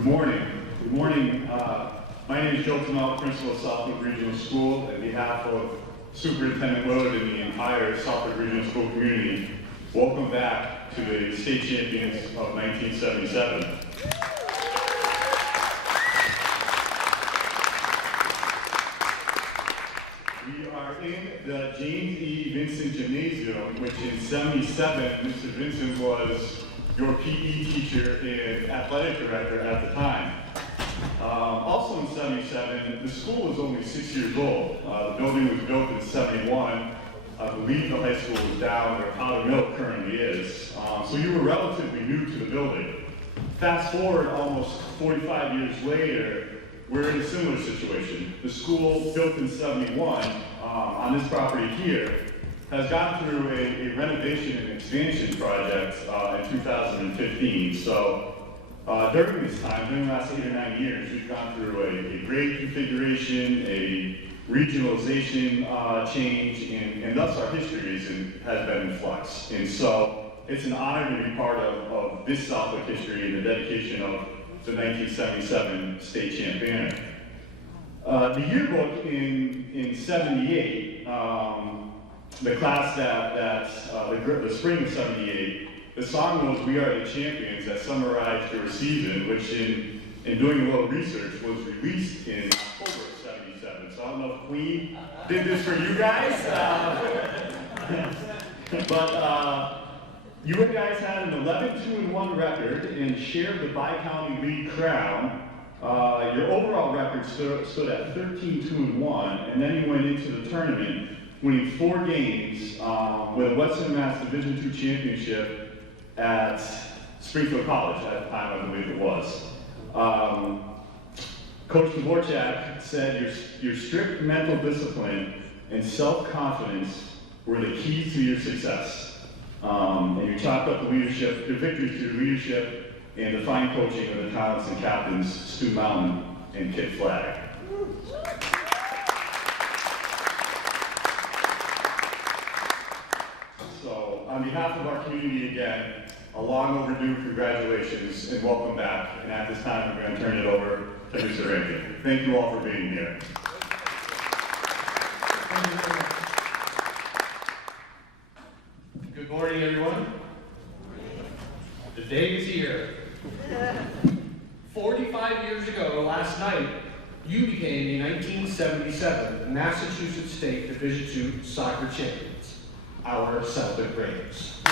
Good morning. Good morning. My name is Joe Tamel, principal of Southwick Regional School. On behalf of Superintendent Willard and the entire Southwick Regional School community, welcome back to the state champions of 1977. We are in the James E. Vincent Gymnasium, which in '77, Mr. Vincent was your PE teacher and athletic director at the time. Also in '77, the school was only 6 years old. The building was built in '71. I believe the high school was down where Powder Mill currently is. So you were relatively new to the building. Fast forward almost 45 years later, we're in a similar situation. The school, built in '71, on this property here, has gone through a renovation and expansion project in 2015. So during this time, during the last 8 or 9 years, we've gone through a grade configuration, a regionalization change, and thus our history has been in flux. And so it's an honor to be part of this Southwick history and the dedication of the 1977 state champ banner. The yearbook in '78, the class the spring of '78, the song was "We Are the Champions" that summarized your season, which in doing a little research was released in October of '77. So I don't know if Queen did this for you guys, but you guys had an 11-2-1 record and shared the bi-county league crown. Your overall record stood at 13-2-1, and then you went into the tournament winning 4 games with a Western Mass Division II championship at Springfield College at the time, I believe it was. Coach Dvorak said your strict mental discipline and self-confidence were the keys to your success. And you chopped up the leadership, your victories through leadership and the fine coaching of the talents and captains, Stu Mountain and Kit Flagg. So, on behalf of our community again, a long overdue congratulations and welcome back. And at this time, we're going to turn it over to Mr. Rankin. Thank you all for being here. Good morning, everyone. The day is here. 45 years ago, last night, you became the 1977 Massachusetts State Division II soccer champions, our Southwick Braves.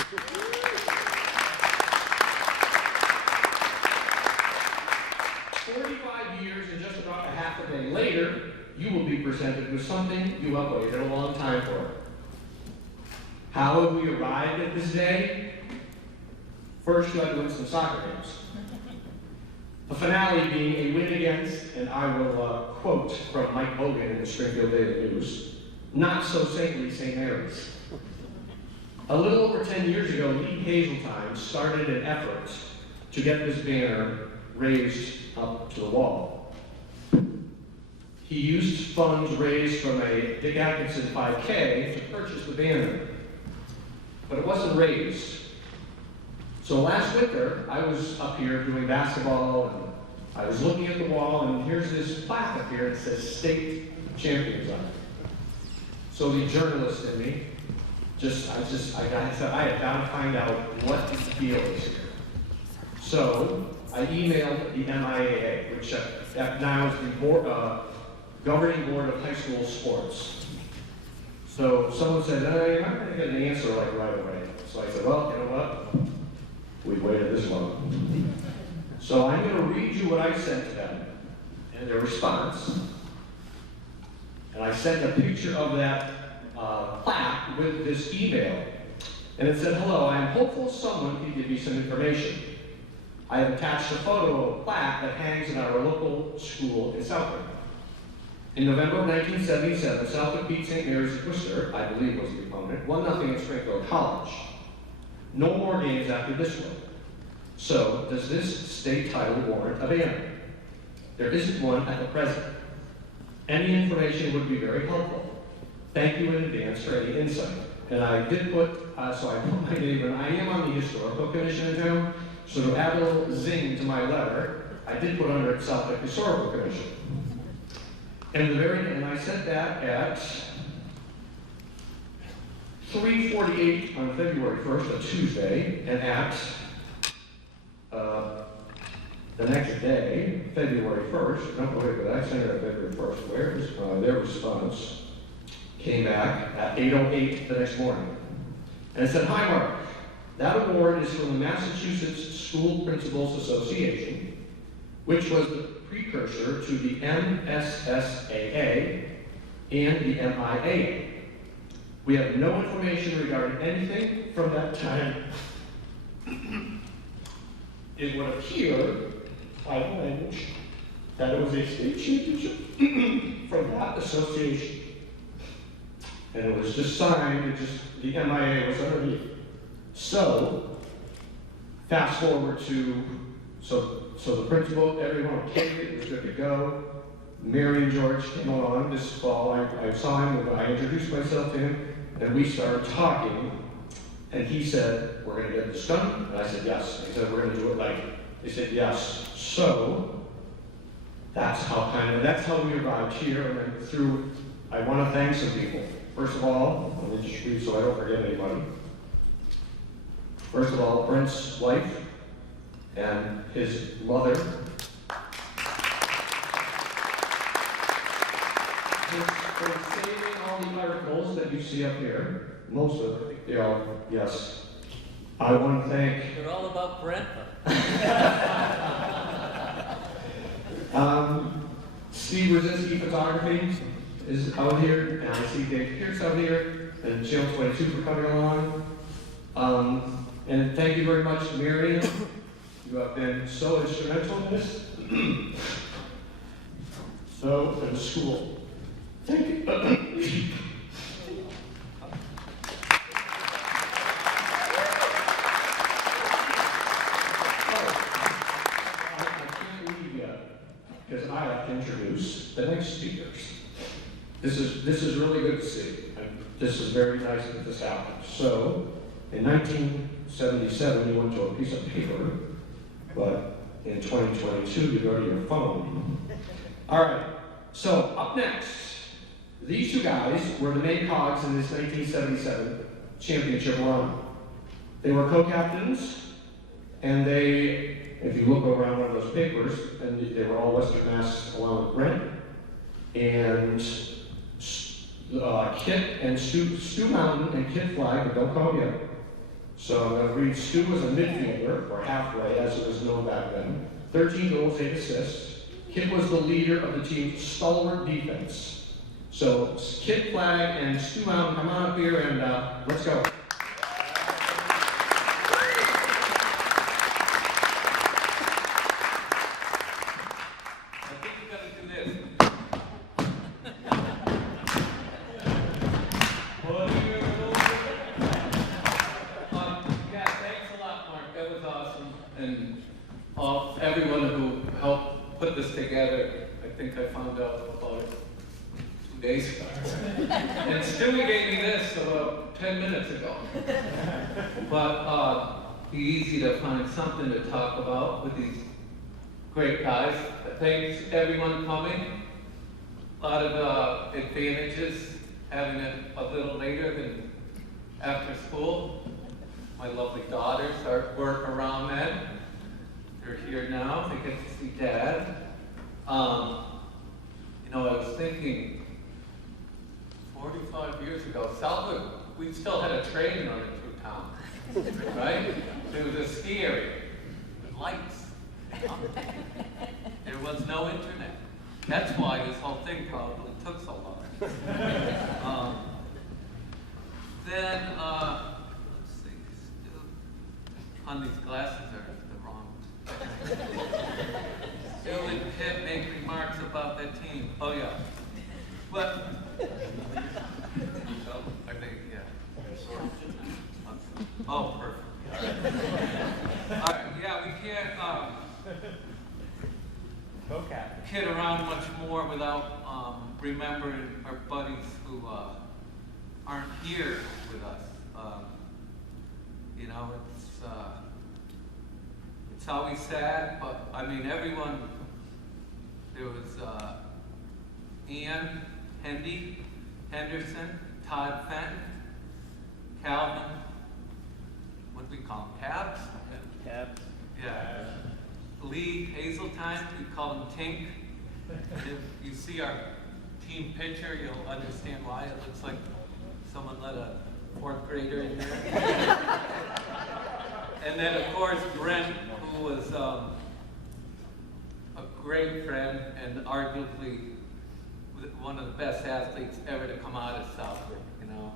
45 years and just about a half a day later, you will be presented with something you have waited a long time for. How have we arrived at this day? First, you had to win some soccer games. The finale being a win against, and I will quote from Mike Hogan in the Springfield Daily News, not so saintly St. Mary's. A little over 10 years ago, Lee Hazeltine started an effort to get this banner raised up to the wall. He used funds raised from a Dick Atkinson 5K to purchase the banner, but it wasn't raised. So last winter, I was up here doing basketball, and I was looking at the wall, and here's this plaque up here that says State Champions on it. So the journalist in me, I had got to find out what the deal is here. So I emailed the MIAA, which now is the Governing Board of High School Sports. So someone said, you're not going to get an answer like right away. So I said, well, you know what? We've waited this long. So I'm going to read you what I sent to them and their response. And I sent a picture of that plaque with this email. And it said, hello, I am hopeful someone can give me some information. I have attached a photo of a plaque that hangs in our local school in Southwick. In November of 1977, Southwick beat St. Mary's of Worcester, I believe was the opponent, 1-0 at Springfield College. No more games after this one. So, does this state title warrant a banner? There isn't one at the present. Any information would be very helpful. Thank you in advance for any insight. And I did put, so I put my name, and I am on the Historical Commission in town, so to add a little zing to my letter, I did put under it Southwick Historical Commission. And I said that at 3:48 on February 1st, a Tuesday, and at the next day, February 1st, no, wait, but I sent it on February 1st. Where is their response? Came back at 8:08 the next morning. And it said, "Hi, Mark. That award is from the Massachusetts School Principals Association, which was the precursor to the MSSAA and the MIAA. We have no information regarding anything from that time. It would appear, by the language, that it was a state championship from that association. And it was just signed, the MIA was underneath. So, fast forward to, so the principal, everyone okayed it, was good to go. Mary and George came along this fall. I saw him, and I introduced myself to him, and we started talking. And he said, "We're going to get this done." And I said, "Yes." He said, "We're going to do it like." They said, "Yes." So that's how we arrived here. And then I want to thank some people. First of all, let me just read so I don't forget anybody. First of all, Brent's wife and his mother. For saving all the articles that you see up here, most of them, they all, yes. I want to thank. They're all about Brent. Steve Rosinski Photography is out here, and I see Dave Pierce out here, and Channel 22 for coming along. And thank you very much, Miriam. You have been so instrumental in this. So, in the school. Thank you. I can't leave yet, because I have to introduce the next speakers. This is really good to see, and this is very nice that this happened. So, in 1977, you went to a piece of paper, but in 2022, you go to your phone. All right, so up next, these two guys were the main cogs in this 1977 championship run. They were co-captains, and if you look around one of those papers, and they were all Western Mass along with Brent, and Kit and Stu Mountain and Kit Flag, but don't call me up. So I'm going to read. Stu was a midfielder, or halfway, as it was known back then. 13 goals, 8 assists. Kit was the leader of the team's stalwart defense. So Kit Flag and Stu Mountain, come on up here and let's go. Everyone who helped put this together, I think I found out about it 2 days ago. And Stewie gave me this about 10 minutes ago. But be easy to find something to talk about with these great guys. Thanks everyone coming. A lot of advantages having it a little later than after school. My lovely daughters work around that. They're here now, they get to see Dad. I was thinking, 45 years ago, Southwick, we still had a train running through town, right? There was a ski area with lights. There was no internet. That's why this whole thing probably took so long. Then, let's see, on these glasses are the wrong Bill and Pip make remarks about that team. Oh yeah. But are they oh perfect. All right, yeah, we can't kid around much more without remembering our buddies who aren't here with us. it's always sad, but I mean, everyone, there was Ian, Henderson, Todd Fenton, Calvin, what do we call them, Cabs? Cabs. Yeah. Lee Hazeltine, we call him Tink. If you see our team picture, you'll understand why. It looks like someone let a fourth grader in there. And then, of course, Brent, who was a great friend and arguably one of the best athletes ever to come out of Southwick, you know.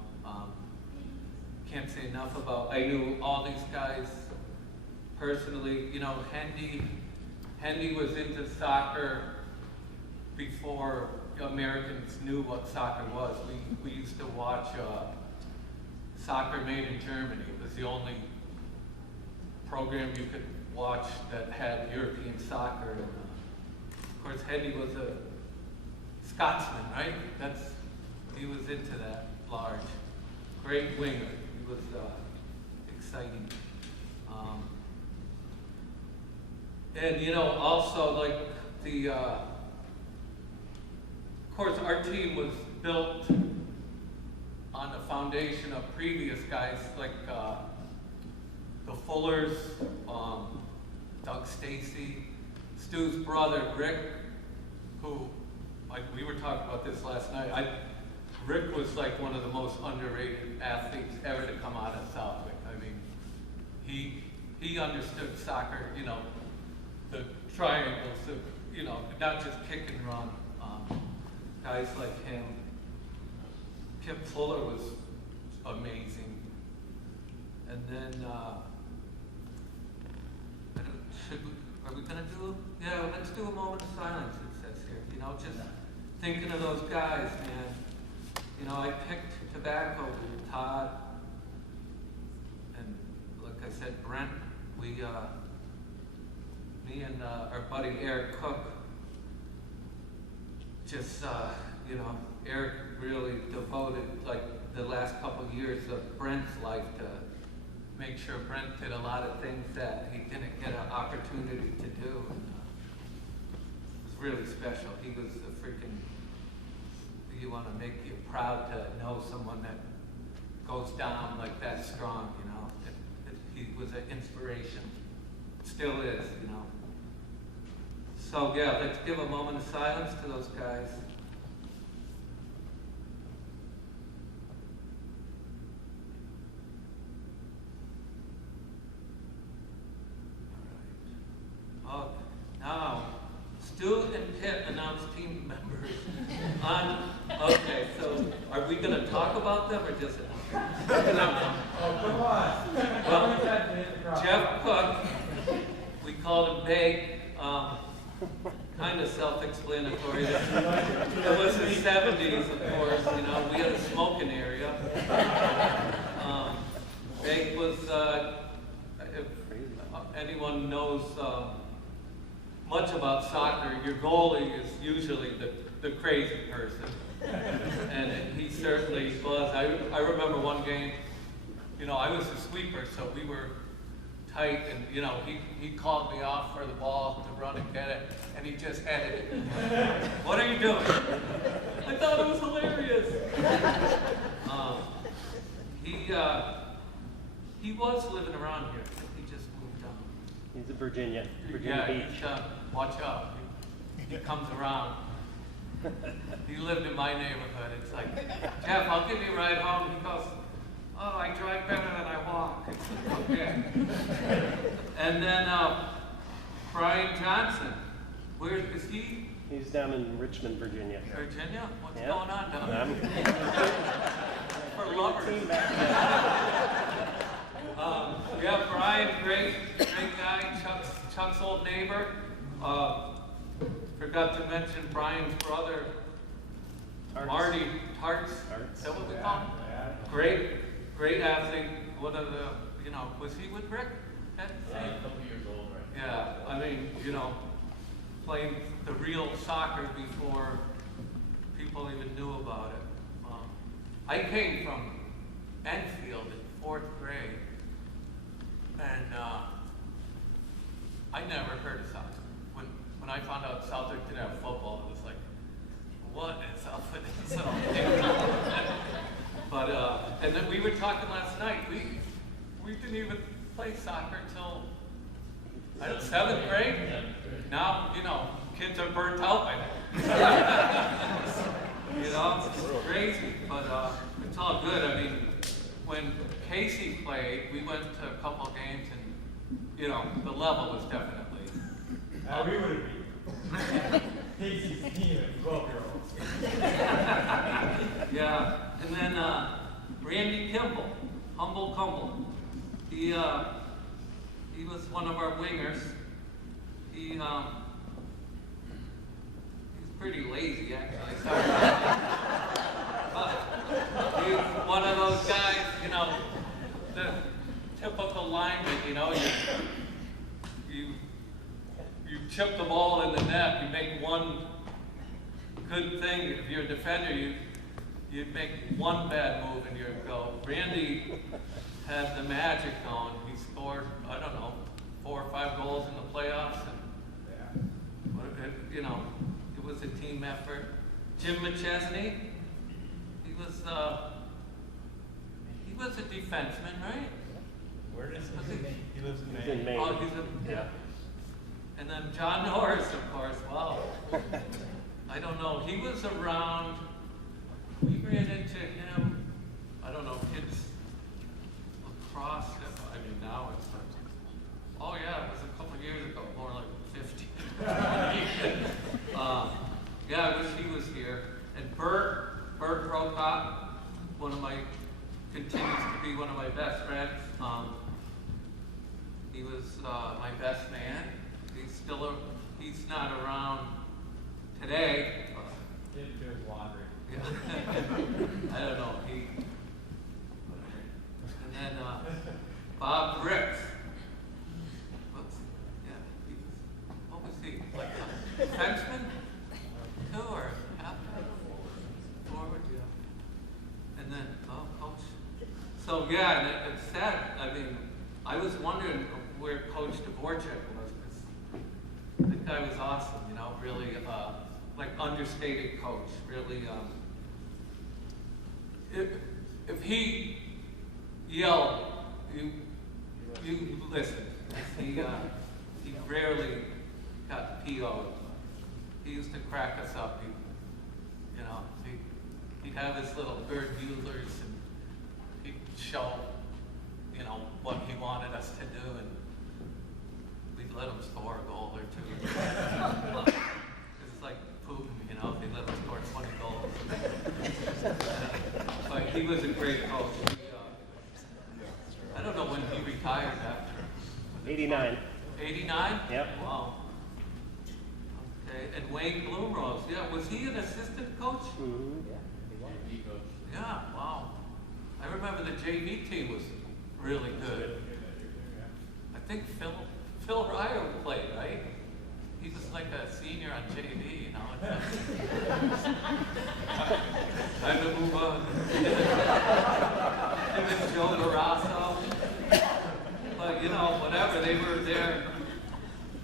Can't say enough about, I knew all these guys personally. You know, Hendy was into soccer before Americans knew what soccer was. We used to watch Soccer Made in Germany. It was the only program you could watch that had European soccer. And, of course, Hendy was a Scotsman, right? He was into that large. Great winger. He was exciting. And you know, also like of course, our team was built on the foundation of previous guys like the Fullers, Doug Stacy, Stu's brother Rick, who, like we were talking about this last night. Rick was like one of the most underrated athletes ever to come out of Southwick. I mean, he understood soccer, you know, the triangles, you know, not just kick and run. Guys like him. Kip Fuller was amazing. And then, are we gonna do, yeah, let's do a moment of silence, it says here. You know, just thinking of those guys, man. You know, I picked tobacco with Todd, and like I said, Brent, me and our buddy Eric Cook, just, you know, Eric really devoted like the last couple years of Brent's life to make sure Brent did a lot of things that he didn't get an opportunity to do. And, it was really special. He was a freaking, you want to make you proud to know someone that goes down like that strong, you know. He was an inspiration. Still is, you know. So yeah, let's give a moment of silence to those guys. Oh, now, Stu and Kit announced team members on, okay, so are we gonna talk about them or just announce them? Oh, come on. Well, Jeff Cook, we called him Big, kind of self-explanatory. It was the 70s, of course, you know, we had a smoking area. Big was, if anyone knows much about soccer, your goalie is usually the crazy person. And he certainly was. I remember one game, you know, I was a sweeper, so we were tight, and you know, he called me off for the ball to run and get it, and he just headed it. What are you doing? I thought it was hilarious. He was living around here. He just moved on. He's in Virginia Yeah, Beach. watch out. He comes around. He lived in my neighborhood. It's like, Jeff, I'll give you a ride home. He goes, oh, I drive better than I walk. It's like, okay. And then Brian Johnson, where is he? He's down in Richmond, Virginia. Virginia? What's Yeah. going on down there? For lovers. Team back. Yeah, Brian, great guy, Chuck's old neighbor. Forgot to mention Brian's brother, Tarts. Marty Tarts. Tarts. Is that what we call him? Great athlete. One of the, you know, was he with Rick? A couple years old, right? Yeah, I mean, you know, played the real soccer before people even knew about it. I came from Enfield in 4th grade, and I never heard of Southwick. When I found out Southwick didn't have football, it was like, what is Southwick? But and then we were talking last night. We didn't even play soccer until seventh grade. Now kids are burnt out by that. It's crazy, but it's all good. I mean, when Casey played, we went to a couple of games, and the level was definitely. We would have beat Casey's team at 12-year-olds. Yeah, and then Randy Kimball, Humble Cumble. He was one of our wingers. He's pretty lazy, actually. He's one of those guys, the typical lineman. You chip the ball in the net. You make one good thing. If you're a defender, you make one bad move and you go. Randy had the magic going. He scored, 4 or 5 goals in the playoffs, and it was a team effort. Jim McChesney, he was a defenseman, right? Where does he lives in He's Maine. in Maine. Oh, yeah. And then John Norris, of course. Wow. I don't know. He was around. We ran into him. I don't know. Kids lacrosse. I mean, now it's like, oh yeah, it was a couple of years ago. More like 50. Yeah, I wish he was here. And Bert Prokop, continues to be one of my best friends. He was my best man. He's not around today. Didn't do his laundry. Yeah. I don't know. And then Bob Bricks. What was he? Like a defenseman? Too, or half forward? Yeah. And then coach. So yeah, and it's sad. I mean, I was wondering where Coach Dvorak was, because that guy was awesome. Really like understated coach. Really, if he yelled, you listened. He rarely got PO'd. He used to crack us up. He'd have his little Gerd Muellers, and he'd show, what he wanted us to do, and we'd let him score a goal or two. It's like Putin, if they let him score 20 goals. But he was a great coach. I don't know when he retired after. 89. 89? Yep. Wow. Okay, and Wayne Bloomrose, yeah, was he an assistant coach? Mm-hmm. Yeah, wow. I remember the JV team was really good. I think Phil Ryer played, right? He was like a senior on JV, Time to move on. Him and Joe Garasso. But whatever, they were there.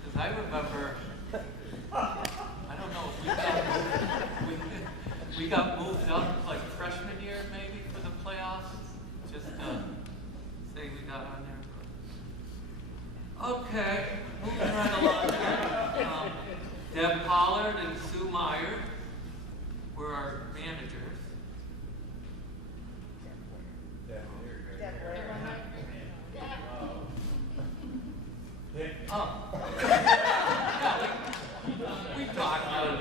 Because I remember, I don't know, we got moved up like freshman year maybe for the playoffs. Just say we got on there. Okay, moving right along here. Deb Pollard and Sue Meyer were our managers. Oh. Yeah, we talked about it.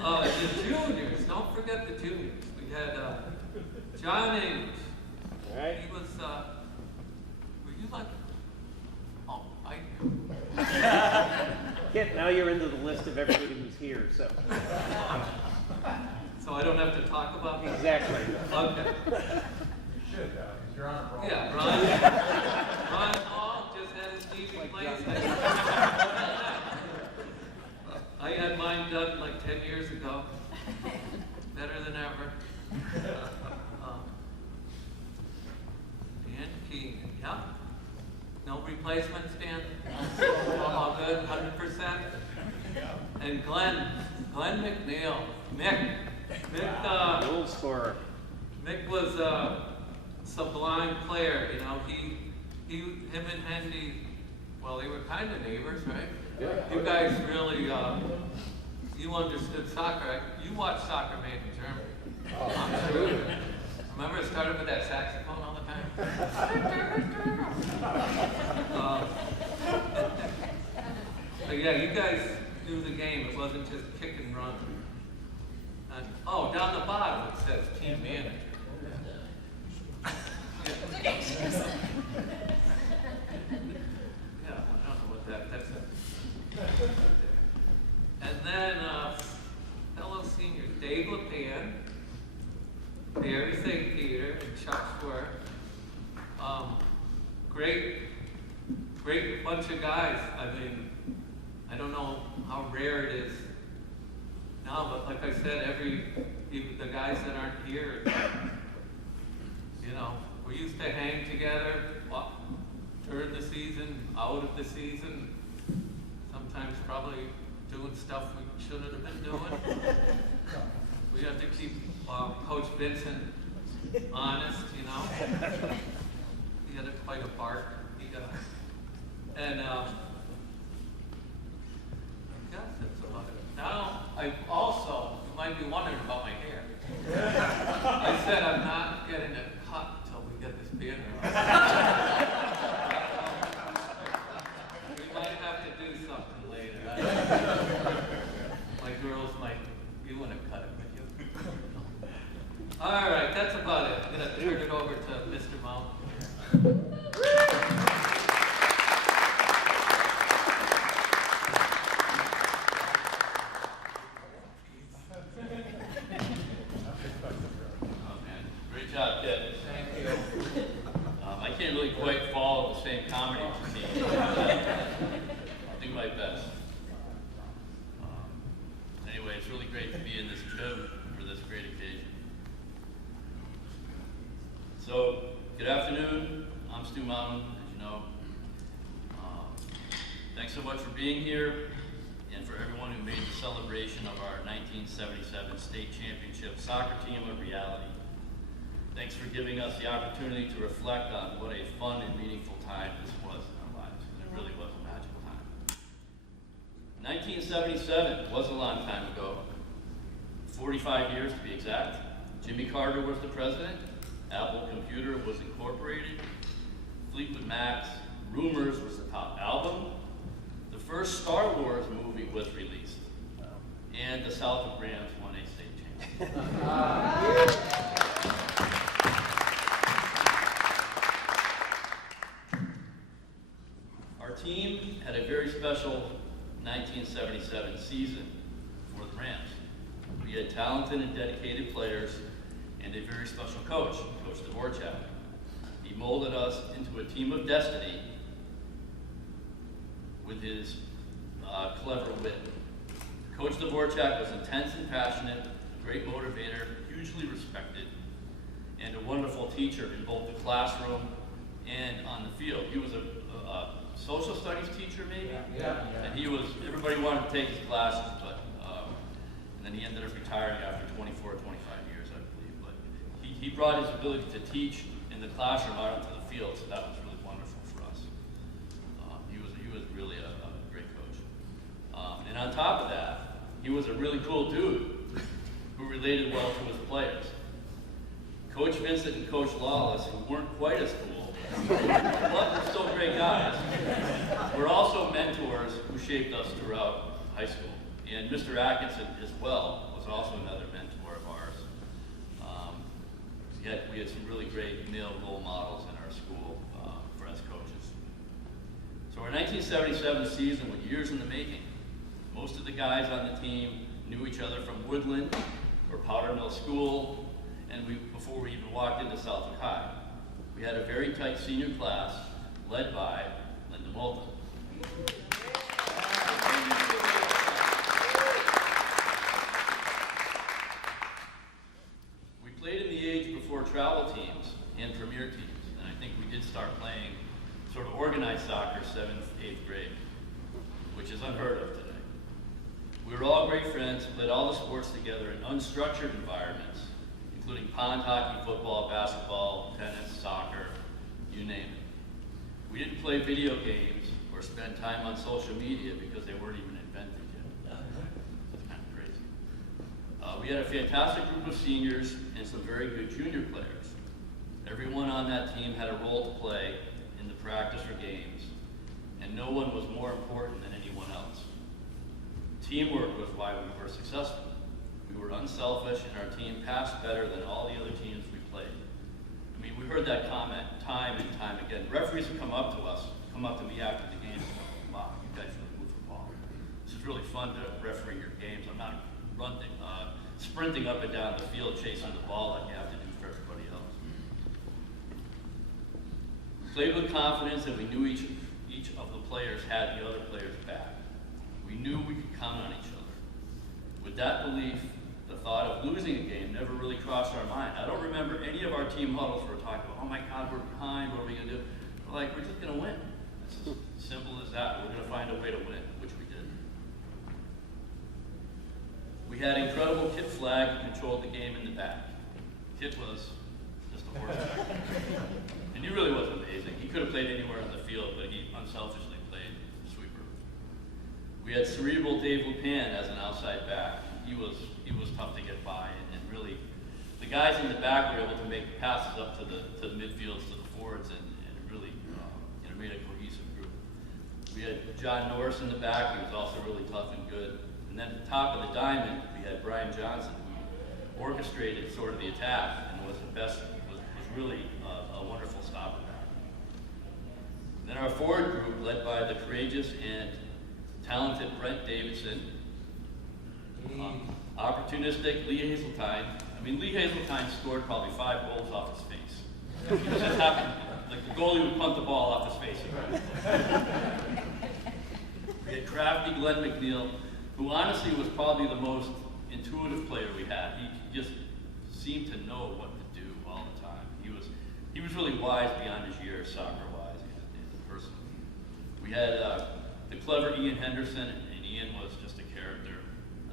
The juniors, don't forget the juniors. We had John English. All right. He was, were you like, oh, I do. Yeah, now you're into the list of everybody who's here, so. So I don't have to talk about that? Exactly. Okay. You should, though, because you're on a roll. Yeah, Ron Hall just had his knee replaced. I had mine done like 10 years ago. Better than ever. Dan Keenan, yeah. No No replacement, Stan? All good, 100%? And Glenn McNeil, Mick, Goal scorer. Mick was a sublime player, you know, him and Hendy, well, they were kind of neighbors, right? Yeah. You guys really, you understood soccer. You watched soccer made in Germany. I'm sure. Remember it started with that saxophone all the time? But yeah, you guys knew the game. It wasn't just kick and run. Oh, down the bottom it says team manager. Yeah, I don't know what that's. And then fellow seniors, Dave LePan, Barry St. Peter, and Chuck Schwer. Great bunch of guys. I mean, I don't know how rare it is now, but like I said, even the guys that aren't here, you know, we used to hang together during the season, out of the season, sometimes probably doing stuff we shouldn't have been doing. We have to keep Coach Vincent honest, you know. He had quite a bark. And yeah, that's about it. Now, I also, you might be wondering about my hair. I said I'm not getting it cut until we get this banner on. We might have to do something later. My girls might, you want to cut it with you. All right, that's about it. I'm going to turn it over to Mr. Mount. Great job, Ted. Thank you. I can't really quite follow the same comedy routine. I'll do my best. Anyway, it's really great to be in this gym for this great occasion. So, good afternoon. I'm Stu Mountain, as you know. Thanks so much for being here and for everyone who made the celebration of our 1977 state championship soccer team a reality. Thanks for giving us the opportunity to reflect on what a fun and meaningful time this was in our lives. And it really was a magical time. 1977 was a long time ago, 45 years to be exact. Jimmy Carter was the president. Apple Computer was incorporated. Fleetwood Mac's Rumors was the top album. The first Star Wars movie was released. And the Southwick Rams won a state championship. Our team had a very special 1977 season for the Rams. We had talented and dedicated players and a very special coach, Coach Dvorak. He molded us into a team of destiny with his clever wit. Coach Dvorak was intense and passionate, a great motivator, hugely respected, and a wonderful teacher in both the classroom and on the field. He was a social studies teacher, maybe? Yeah. And everybody wanted to take his classes, but, and then he ended up retiring after 24 or 25 years, I believe. But he brought his ability to teach in the classroom out into the field, so that was really wonderful for us. He was really a great coach. And on top of that, he was a really cool dude who related well to his players. Coach Vincent and Coach Lawless, who weren't quite as cool, but were still great guys, were also mentors who shaped us throughout high school. And Mr. Atkinson as well was also another mentor of ours. We had some really great male role models in our school for us coaches. So our 1977 season was years in the making. Most of the guys on the team knew each other from Woodland or Powder Mill School, and before we even walked into Southwick High. We had a very tight senior class led by Linda Moulton. We played in the age before travel teams and premier teams, and I think we did start playing sort of organized soccer 7th, 8th grade, which is unheard of today. We were all great friends, played all the sports together in unstructured environments, including pond hockey, football, basketball, tennis, soccer, you name it. We didn't play video games or spend time on social media because they weren't even invented yet. It's kind of crazy. We had a fantastic group of seniors and some very good junior players. Everyone on that team had a role to play in the practice or games, and no one was more important than anyone else. Teamwork was why we were successful. We were unselfish, and our team passed better than all the other teams we played. I mean, we heard that comment time and time again. Referees would come up to me after the game and go, wow, you guys really move the ball. This is really fun to referee your games. I'm not sprinting up and down the field chasing the ball like you have to do for everybody else. We played with confidence, and we knew each of the players had the other players back. We knew we could count on each other. With that belief, the thought of losing a game never really crossed our mind. I don't remember any of our team huddles where we're talking about, oh my God, we're behind, what are we going to do? We're like, we're just going to win. It's as simple as that. We're going to find a way to win, which we did. We had incredible Kit Flag who controlled the game in the back. Kit was just a horseback. And he really was amazing. He could have played anywhere on the field, but he unselfishly played sweeper. We had cerebral Dave Lupan as an outside back. He was tough to get by, and really, the guys in the back were able to make passes up to the midfields, to the forwards, and it really made a cohesive group. We had John Norris in the back. He was also really tough and good. And then at the top of the diamond, we had Brian Johnson, who orchestrated sort of the attack and was really a wonderful stopper back. Then our forward group, led by the courageous and talented Brent Davidson, opportunistic Lee Hazeltine. I mean, Lee Hazeltine scored probably 5 goals off his face. It just happened, like the goalie would punt the ball off his face. We had crafty Glenn McNeil, who honestly was probably the most intuitive player we had. He just seemed to know what to do all the time. He was really wise beyond his years, soccer-wise and personally. We had the clever Ian Henderson, and Ian was just a character.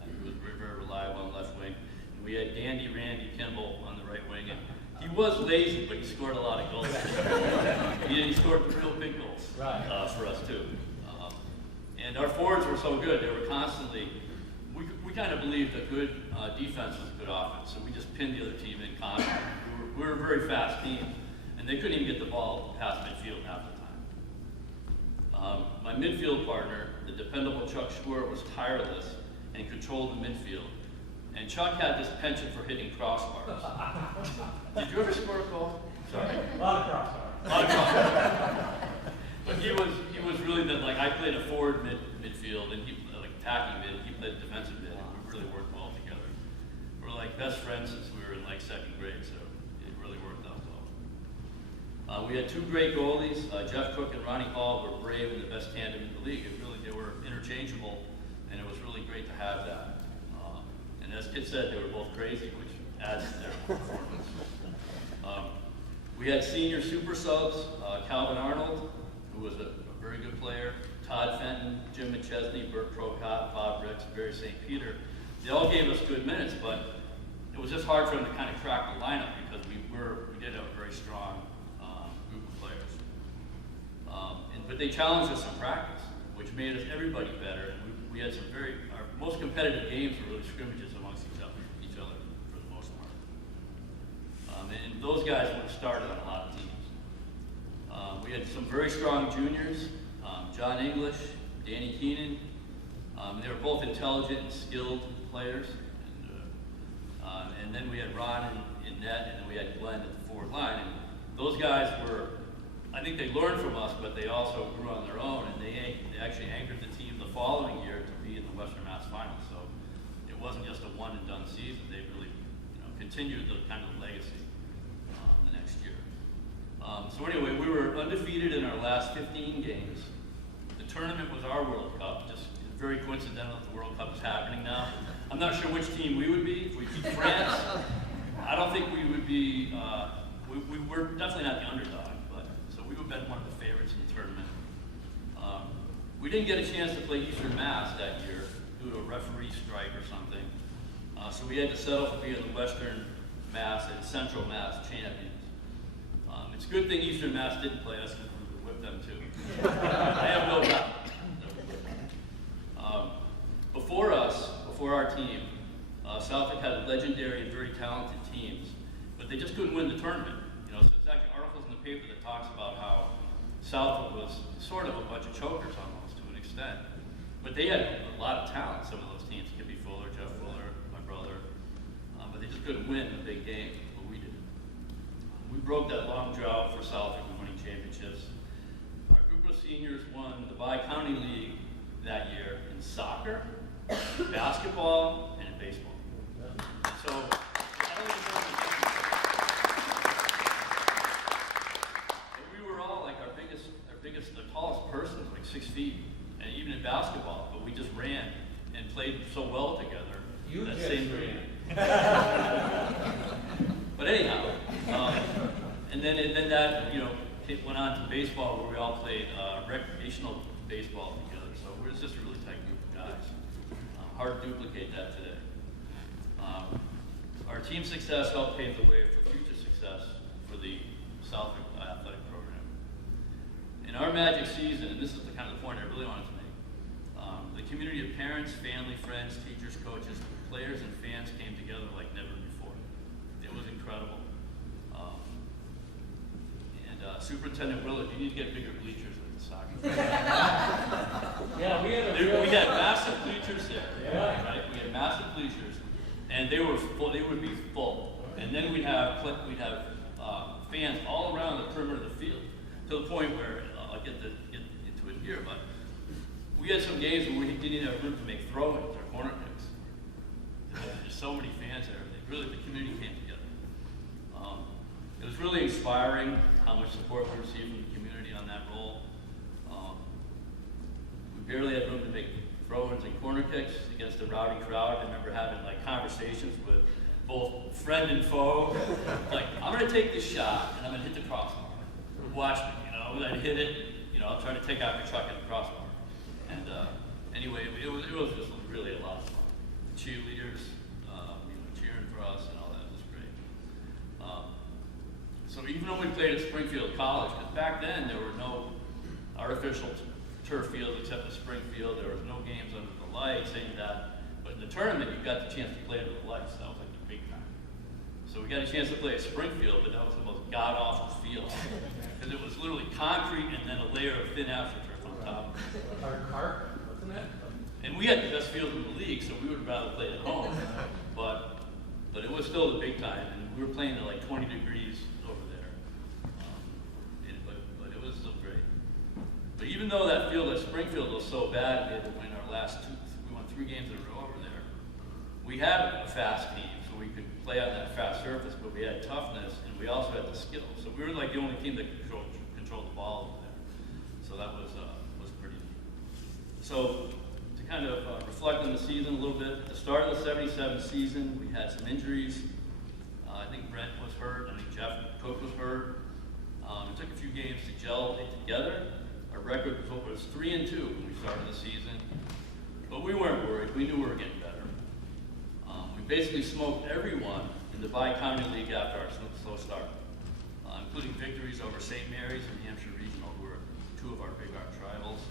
He was very, very reliable on left wing. And we had Dandy Randy Kimball on the right wing. And he was lazy, but he scored a lot of goals. He scored real big goals for us too. And our forwards were so good; they were constantly. We kind of believed that good defense was good offense, so we just pinned the other team in constantly. We were a very fast team, and they couldn't even get the ball past midfield half the time. My midfield partner, the dependable Chuck Stewart, was tireless and controlled the midfield. And Chuck had this penchant for hitting crossbars. Did you ever score a goal? Sorry. A lot of crossbars. A lot of crossbars. But he was really like I played a forward midfield, and he like attacking mid. He played defensive mid. And we really worked well together. We're like best friends since we were in like 2nd grade, so it really worked out well. We had 2 great goalies. Jeff Cook and Ronnie Hall were brave and the best tandem in the league. They were interchangeable, and it was really great to have that. And as Kit said, they were both crazy, which adds to their performance. We had senior super subs, Calvin Arnold, who was a very good player, Todd Fenton, Jim McChesney, Bert Procott, Bob Ricks, Barry St. Peter. They all gave us good minutes, but it was just hard for them to kind of crack the lineup because we did have a very strong group of players. But they challenged us in practice, which made us everybody better. And we had our most competitive games were really scrimmages amongst each other for the most part. And those guys would have started on a lot of teams. We had some very strong juniors, John English, Danny Keenan. They were both intelligent and skilled players. And then we had Ron in net, and then we had Glenn at the forward line. And those guys I think they learned from us, but they also grew on their own, and they actually anchored the team the following year to be in the Western Mass Finals. So it wasn't just a one and done season. They really continued the kind of legacy the next year. So anyway, we were undefeated in our last 15 games. The tournament was our World Cup, just very coincidental that the World Cup is happening now. I'm not sure which team we would be. If we beat France, I don't think we would be, we were definitely not the underdog, but so we would have been one of the favorites in the We didn't get a chance to play Eastern Mass that year due to a referee strike or something. So we had to settle for being the Western Mass and Central Mass champions. It's a good thing Eastern Mass didn't play us because we would whip them too. I have no doubt. Before us, before our team, Southwick had legendary and very talented teams, but they just couldn't win the tournament. You know, so there's actually articles in the paper that talks about how Southwick was sort of a bunch of chokers almost to an extent. But they had a lot of talent, some of those teams. Kippy Fuller, Jeff Fuller, my brother. But they just couldn't win a big game, but we did. We broke that long drought for Southwick in winning championships. Our group of seniors won the Bi-County League that year in soccer, basketball, and in baseball. So, we were all like our biggest, the tallest person was like 6 feet, and even in basketball, but we just ran and played so well together. You that just same ran. But anyhow, and then that, you know, it went on to baseball where we all played recreational baseball together. So we're just a really tight group of guys. Hard to duplicate that today. Our team success helped pave the way for future success for the Southwick athletic program. In our magic season, and this is the kind of the point I really wanted to make, the community of parents, family, friends, teachers, coaches, players, and fans came together like never before. It was incredible. Superintendent Willard, you need to get bigger bleachers with the soccer. Yeah, we We had massive bleachers there, Yeah. right? We had massive bleachers, and they were full. They would be full, and then we'd have fans all around the perimeter of the field, to the point where I'll get into it here, but we had some games where we didn't even have room to make throw-ins or corner kicks. There's so many fans there. The community came together. It was really inspiring how much support we received from the community on that role. We barely had room to make throw-ins and corner kicks against a rowdy crowd. I remember having like conversations with both friend and foe. Like, I'm gonna take this shot and I'm gonna hit the crossbar. Watch me, you know, I'd hit it, you know, I'll try to take out your truck at the crossbar. And anyway, it was just really a lot of fun. The cheerleaders, cheering for us and all that was great. So even though we played at Springfield College, because back then there were no artificial turf fields except at Springfield, there was no games under the lights, saying that. But in the tournament, you got the chance to play under the lights. That was like the big time. So we got a chance to play at Springfield, but that was the most god-awful field. Because it was literally concrete and then a layer of thin astroturf on top. Our carpet, wasn't it? And we had the best field in the league, so we would rather play at home. But it was still the big time, and we were playing at like 20 degrees over there. But it was still great. But even though that field at Springfield was so bad, we had to win our last we won 3 games in a row over there. We had a fast team, so we could play on that fast surface, but we had toughness, and we also had the skill. So we were like the only team that controlled the ball over there. So that was pretty neat. So to kind of reflect on the season a little bit, at the start of the 77 season, we had some injuries. I think Brent was hurt, I think Jeff Cook was hurt. It took a few games to gel it together. Our record was 3-2 when we started the season, but we weren't worried. We knew we were getting better. We basically smoked everyone in the Bi-County League after our slow start, including victories over St. Mary's and Hampshire Regional, who were 2 of our Big Arc rivals.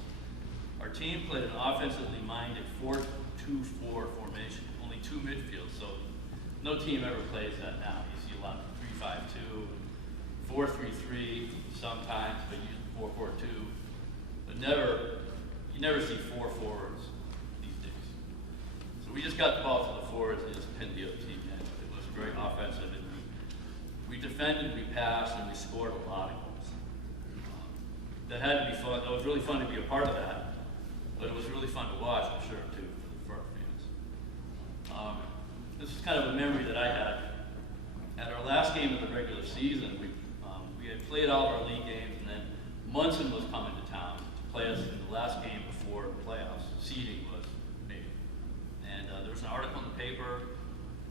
Our team played an offensively minded 4-2-4 formation, only 2 midfields, so no team ever plays that now. You see a lot of 3-5-2, 4-3-3 sometimes, but usually 4-4-2. But you never see 4 forwards these days. So we just got the ball to the forwards and just pinned the other team in. It was very offensive, and we defended, we passed, and we scored a lot of goals. That had to be fun. That was really fun to be a part of that, but it was really fun to watch, I'm sure, too, for our fans. This is kind of a memory that I had. At our last game of the regular season, we had played all of our league games, and then Munson was coming to town to play us in the last game before the playoffs. Seeding was made. And there was an article in the paper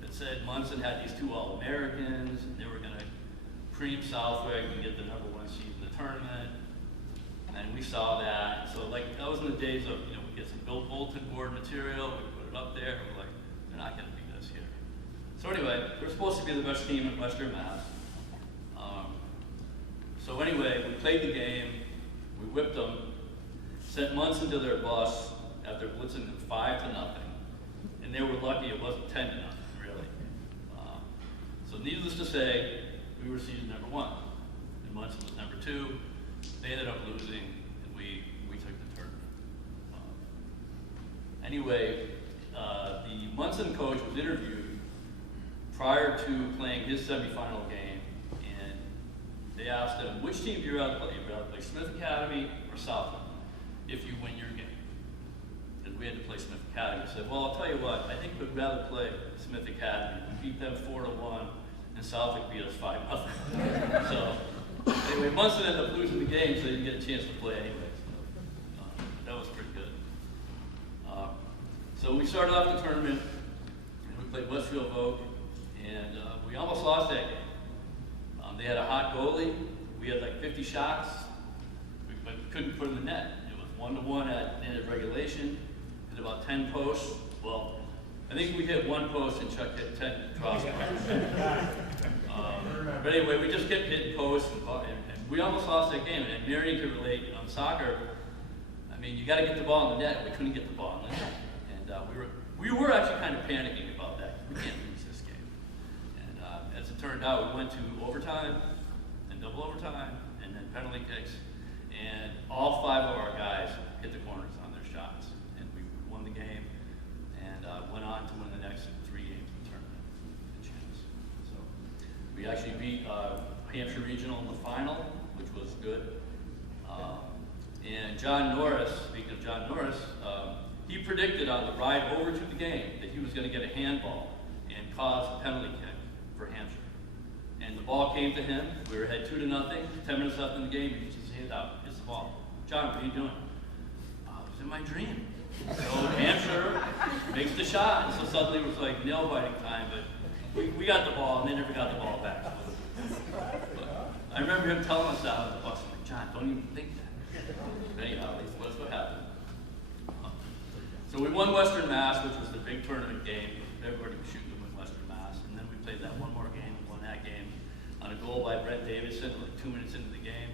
that said Munson had these 2 All-Americans, and they were going to cream Southwick and get the #1 seed in the tournament. And we saw that. So like, that was in the days of, you know, we get some bulletin board material, we put it up there, we're like, they're not gonna beat us here. So anyway, we're supposed to be the best team in Western Mass. So anyway, we played the game, we whipped them, sent Munson to their bus after blitzing them 5-0, and they were lucky it wasn't 10-0, really. So needless to say, we were seeded number 1, and Munson was number 2. They ended up losing, and we took the tournament. Anyway, the Munson coach was interviewed prior to playing his semifinal game, and they asked him, which team do you rather play? You'd rather play Smith Academy or Southwick if you win your game? And we had to play Smith Academy. I said, well, I'll tell you what, I think we'd rather play Smith Academy. We beat them 4-1, and Southwick beat us 5-0. So anyway, Munson ended up losing the game, so they didn't get a chance to play anyway. So, that was pretty good. So we started off the tournament, and we played Westfield Vogue, and we almost lost that game. They had a hot goalie. We had like 50 shots, but couldn't put in the net. It was 1-1 at the end of regulation. Hit about 10 posts. Well, I think we hit 1 post and Chuck hit 10 crossbars. But anyway, we just kept hitting posts, and we almost lost that game. And Marion could relate on soccer. I mean, you got to get the ball in the net. We couldn't get the ball in the net, and we were actually kind of panicking about that. We can't lose this game. And as it turned out, we went to overtime and double overtime, and then penalty kicks, and all 5 of our guys hit the corners on their shots, and we won the game, and went on to win the next 3 games in the tournament, the champs. So we actually beat Hampshire Regional in the final, which was good. And John Norris, speaking of John Norris, he predicted on the ride over to the game that he was going to get a handball and cause a penalty kick for Hampshire. And the ball came to him. We were ahead 2-0. 10 minutes left in the game. He puts his hand out, hits the ball. John, what are you doing? It was in my dream. So Hampshire makes the shot, and so suddenly it was like nail biting time. But we got the ball, and they never got the ball back. But I remember him telling us that on the bus. I'm like, John, don't even think that. But anyhow, that's what happened. So we won Western Mass, which was the big tournament game. Everybody was shooting to win Western Mass. And then we played that one more game and won that game on a goal by Brent Davidson, like 2 minutes into the game.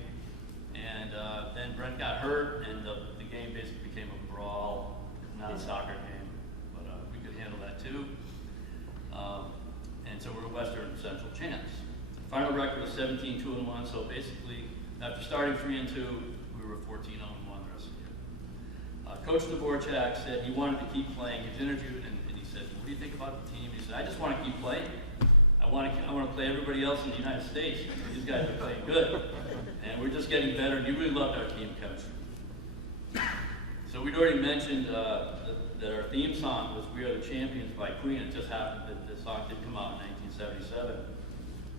And then Brent got hurt, and the game basically became a brawl, not a soccer game. But we could handle that too. And so we're Western Central champs. Final record was 17-2-1. So basically, after starting 3-2, we were 14-0-1 the rest of the year. Coach Dvorak said he wanted to keep playing. He was interviewed, and he said, what do you think about the team? He said, I just want to keep playing. I want to play everybody else in the United States. These guys are playing good. And we're just getting better, and he really loved our team chemistry. So we'd already mentioned that our theme song was We Are the Champions by Queen. It just happened that the song did come out in 1977.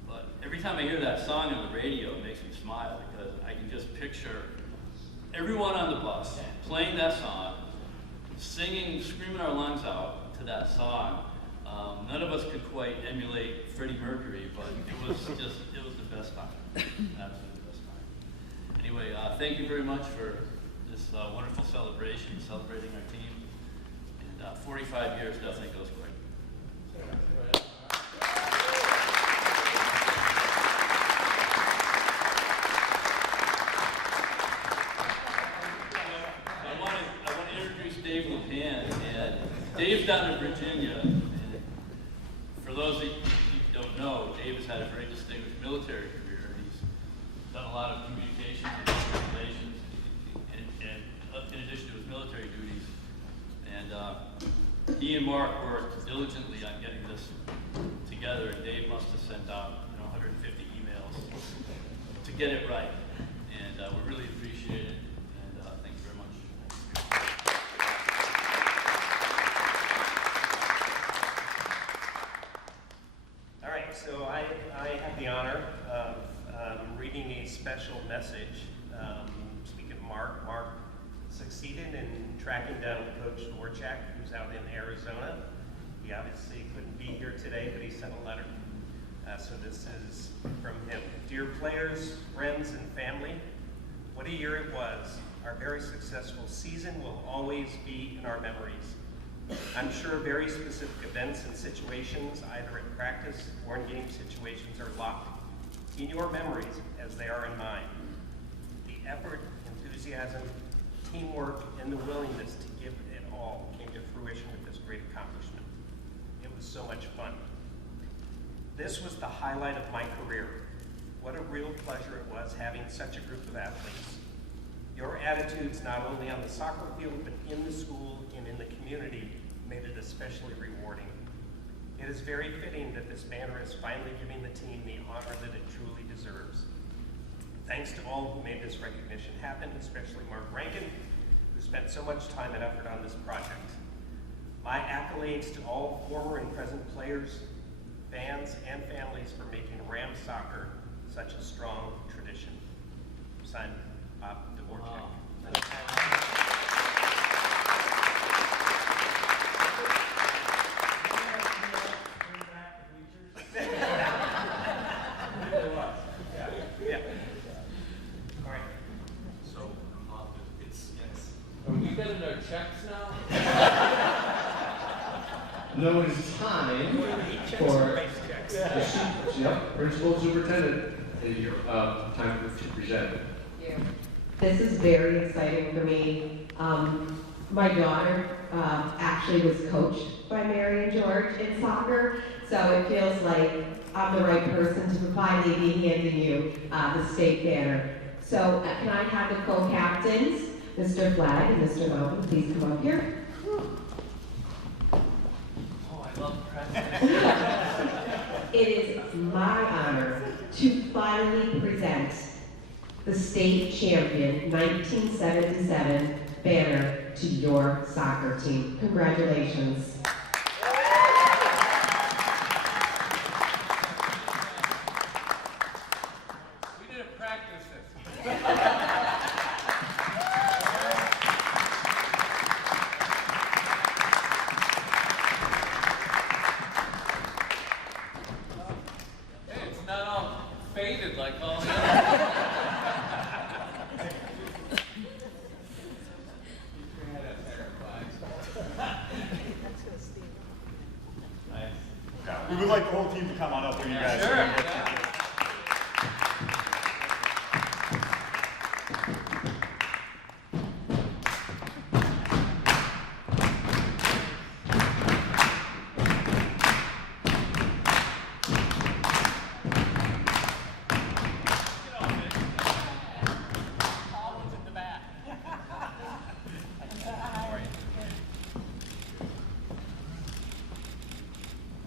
But every time I hear that song on the radio, it makes me smile because I can just picture everyone on the bus playing that song, singing, screaming our lungs out to that song. None of us could quite emulate Freddie Mercury, but it was the best time. Absolutely the best time. Anyway, thank you very much for this wonderful celebration, celebrating our team. And 45 years definitely goes quick. Dave's down in Virginia, and for those of you who don't know, Dave has had a very distinguished military career. He's done a lot of communications and relations, and in addition to his military duties. And he and Mark worked diligently on getting this together, and Dave must have sent out 150 emails to get it right. And we really appreciate it, and thank you very much. So I have the honor of reading a special message. Speaking of Mark, Mark succeeded in tracking down Coach Dvorak, who's out in Arizona. He obviously couldn't be here today, but he sent a letter. So this is from him. Dear players, friends, and family, what a year it was. our very successful season will always be in our memories. I'm sure very specific events and situations, either in practice or in game situations, are locked in your memories as they are in mine. The effort, enthusiasm, teamwork, and the willingness to give it all came to fruition with this great accomplishment. It was so much fun. This was the highlight of my career. What a real pleasure it was having such a group of athletes. Your attitudes, not only on the soccer field, but in the school and in the community, made it especially rewarding. It is very fitting that this banner is finally giving the team the honor that it truly deserves. Thanks to all who made this recognition happen, especially Mark Rankin, who spent so much time and effort on this project. My accolades to all former and present players, fans, and families for making Rams soccer such a strong tradition. Signed, Bob Dvorak. Wow. Yeah. All right. So, Are we getting our checks now? No, it is time for principal superintendent, time to present. Yeah. This is very exciting for me. My daughter actually was coached by Mary and George in soccer, so it feels like I'm the right person to finally be handing you the state banner. So can I have the co-captains, Mr. Flagg and Mr. Mountain, please come up here. Oh, I love practice. It is my honor to finally present the state champion 1977 banner to your soccer team. Congratulations. We didn't practice this. Hey, it's not all faded like all the others. Yeah, we would like the whole team to come on up when you guys. Sure.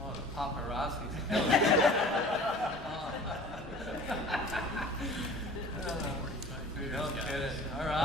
Oh, the paparazzi's killing me. Oh. No kidding. All right.